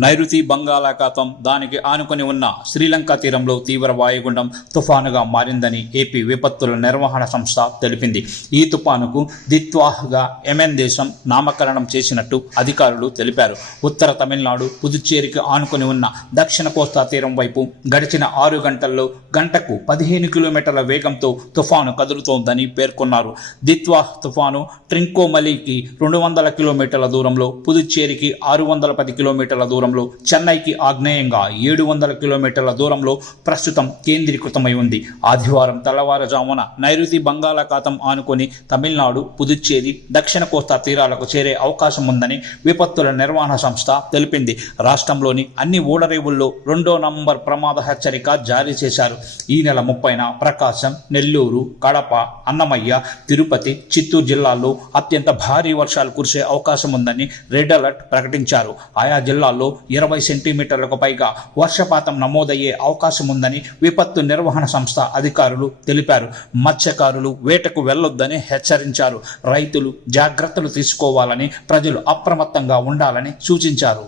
నైరుతి బంగాళాఖాతం దానికి ఆనుకొని ఉన్న శ్రీలంక తీరంలో తీవ్ర వాయుగుండం తుఫానుగా మారిందని ఏపీ విపత్తుల నిర్వహణ సంస్థ తెలిపింది. ఈ తుఫానుకు దిత్వాహ్గా యెమెన్ దేశం నామకరణం చేసినట్టు అధికారులు తెలిపారు. ఉత్తర తమిళనాడు, పుదుచ్చేరికి ఆనుకొని ఉన్న దక్షిణ కోస్తా తీరం వైపు గడిచిన 6 గంటల్లో గంటకు 15 కిలోమీటర్ల వేగంతో తుఫాను కదులుతోందని పేర్కొన్నారు. దిత్వాహ్ తుఫాను ట్రింకోమలికి 200 కిలోమీటర్ల దూరంలో, పుదుచ్చేరికి 610 కిలోమీటర్ల దూరంలో, చెన్నైకి ఆగ్నేయంగా 700 కిలోమీటర్ల దూరంలో ప్రస్తుతం కేంద్రీకృతమై ఉంది. ఆదివారం తెల్లవారుజామున నైరుతి బంగాళాఖాతం ఆనుకొని తమిళనాడు, పుదుచ్చేరి, దక్షిణ కోస్తా తీరాలకు చేరే అవకాశం ఉందని విపత్తుల నిర్వహణ సంస్థ తెలిపింది. రాష్ట్రంలోని అన్ని ఓడరేవుల్లో 2వ నంబర్ ప్రమాద హెచ్చరిక జారీ చేశారు. ఈ నెల 30న ప్రకాశం, నెల్లూరు, కడప, అన్నమయ్య, తిరుపతి, చిత్తూరు జిల్లాల్లో అత్యంత భారీ వర్షాలు కురిసే అవకాశం ఉందని రెడ్ అలర్ట్ ప్రకటించారు. ఆయా జిల్లాల్లో 20 సెంటీమీటర్లకు పైగా వర్షపాతం నమోదయ్యే అవకాశం ఉందని విపత్తు నిర్వహణ సంస్థ అధికారులు తెలిపారు. మత్స్యకారులు వేటకు వెళ్లొద్దని హెచ్చరించారు. రైతులు జాగ్రత్తలు తీసుకోవాలని, ప్రజలు అప్రమత్తంగా ఉండాలని సూచించారు.